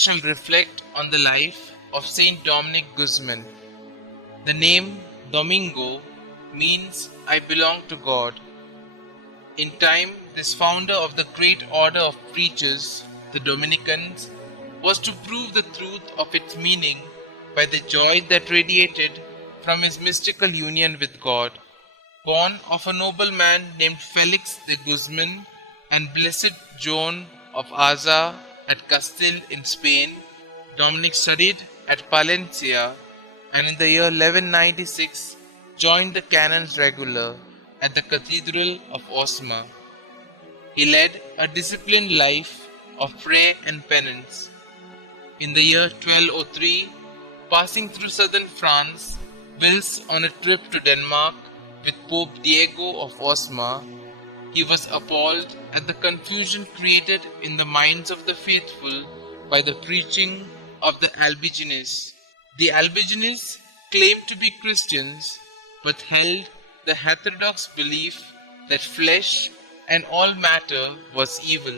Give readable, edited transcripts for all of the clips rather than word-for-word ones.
shall reflect on the life of St Dominic Guzman. The name Domingo means I belong to God. In time, this founder of the great order of preachers, the Dominicans, was to prove the truth of its meaning by the joy that radiated from his mystical union with God. Born of a nobleman named Felix de Guzman and Blessed Joan of Aza at Castile in Spain, Dominic studied at Palencia and in the year 1196 joined the canons regular at the Cathedral of Osma. He led a disciplined life of prayer and penance. In the year 1203, passing through southern France, whilst on a trip to Denmark with Pope Diego of Osma, he was appalled at the confusion created in the minds of the faithful by the preaching of the Albigenses. The Albigenses claimed to be Christians, but held the heterodox belief that flesh and all matter was evil,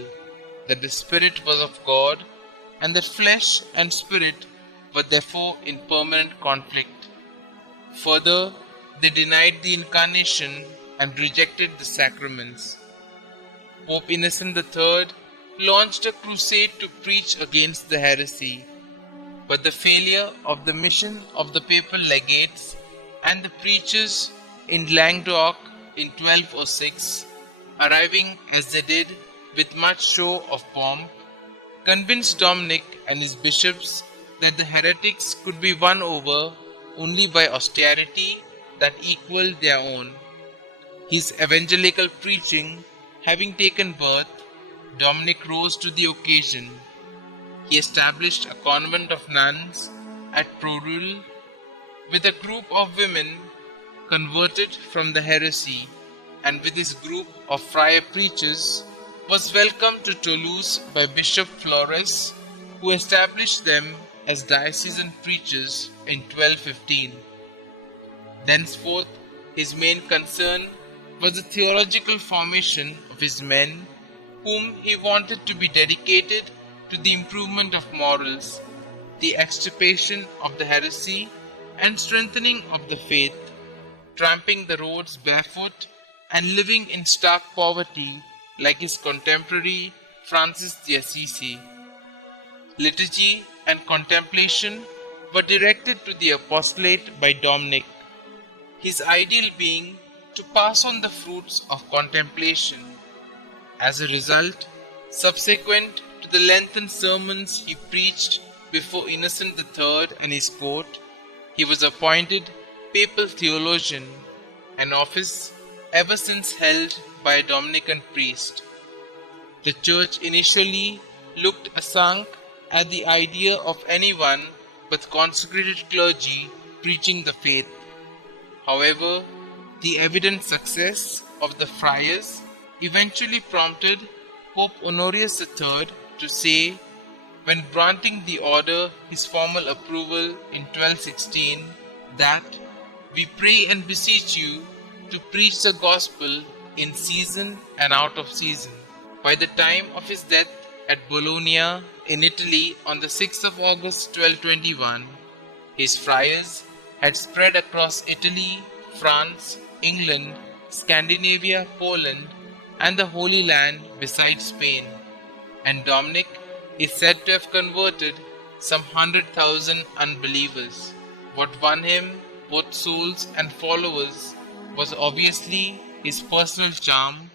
that the spirit was of God, and that flesh and spirit were therefore in permanent conflict. Further, they denied the incarnation and rejected the sacraments. Pope Innocent III launched a crusade to preach against the heresy, but the failure of the mission of the papal legates and the preachers in Languedoc in 1206, arriving as they did with much show of pomp, convinced Dominic and his bishops that the heretics could be won over only by austerity that equaled their own. His evangelical preaching having taken birth, Dominic rose to the occasion. He established a convent of nuns at Prorul with a group of women converted from the heresy, and with his group of friar preachers was welcomed to Toulouse by Bishop Flores, who established them as diocesan preachers in 1215. Thenceforth, his main concern was the theological formation of his men, whom he wanted to be dedicated to the improvement of morals, the extirpation of the heresy, and strengthening of the faith, tramping the roads barefoot and living in stark poverty like his contemporary Francis de Assisi. Liturgy and contemplation were directed to the apostolate by Dominic, his ideal being to pass on the fruits of contemplation. As a result, subsequent to the lengthened sermons he preached before Innocent III and his court, he was appointed papal theologian, an office ever since held by a Dominican priest. The church initially looked askance at the idea of anyone but consecrated clergy preaching the faith. However, the evident success of the friars eventually prompted Pope Honorius III to say, when granting the order his formal approval in 1216, that we pray and beseech you to preach the gospel in season and out of season. By the time of his death at Bologna in Italy on the 6th of August 1221, his friars had spread across Italy, France, England, Scandinavia, Poland, and the Holy Land besides Spain, and Dominic is said to have converted some 100,000 unbelievers. What won him both souls and followers was obviously his personal charm,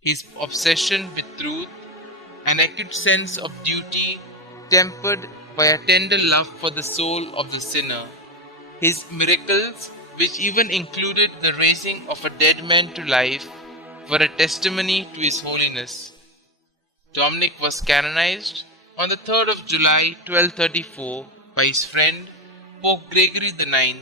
his obsession with truth, an acute sense of duty tempered by a tender love for the soul of the sinner. His miracles, which even included the raising of a dead man to life, were a testimony to his holiness. Dominic was canonized on the 3rd of July 1234 by his friend Pope Gregory IX.